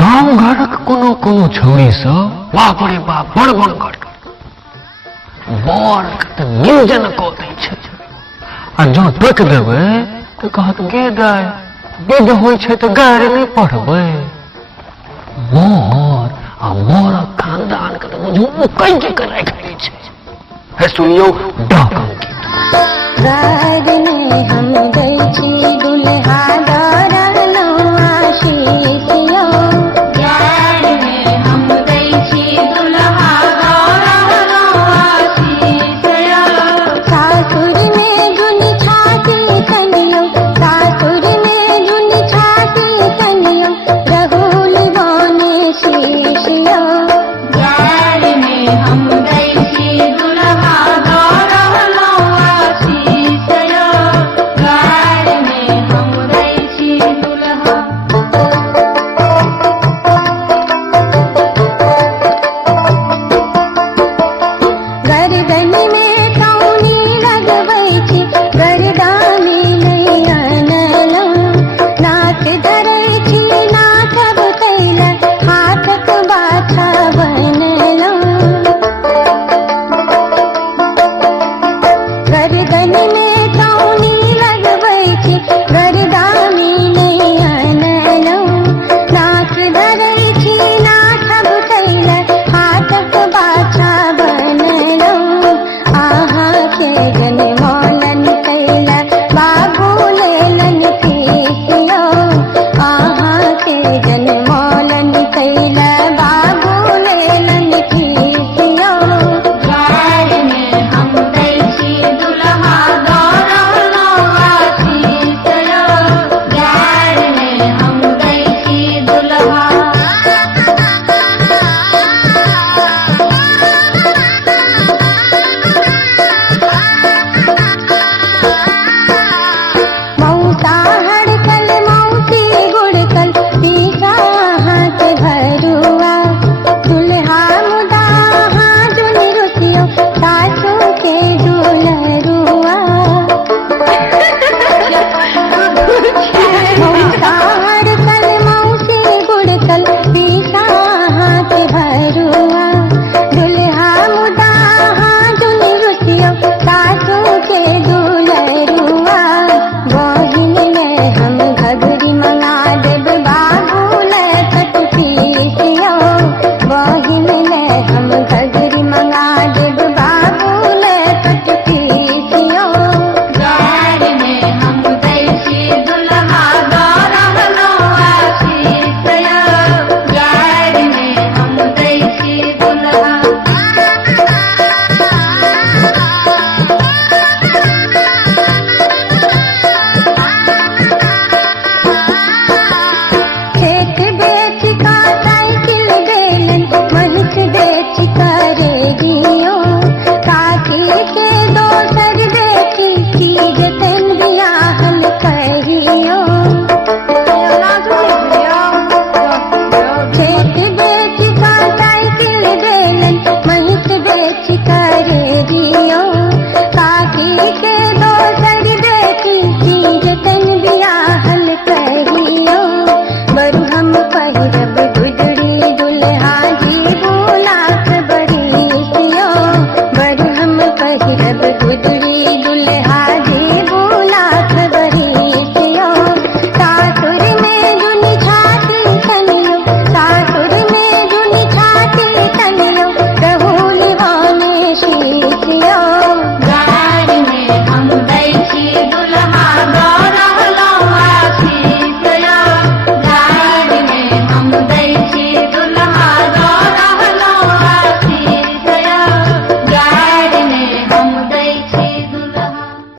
गांव घरक कोनो कोनो छौरी सब बाप रे बाप बड़ बड़ कर बर के त गिरजन क दै छै आ जँ टोक देबै तऽ कहत गे दाय विध होइ छै तऽ गारि नहि पढ़बै। मोर आ मोरक खानदान के तऽ बुझू कैंची के राखि दै छै। हे सुनियौ डाक अंकित। गारि में हम दै छी दुल्हा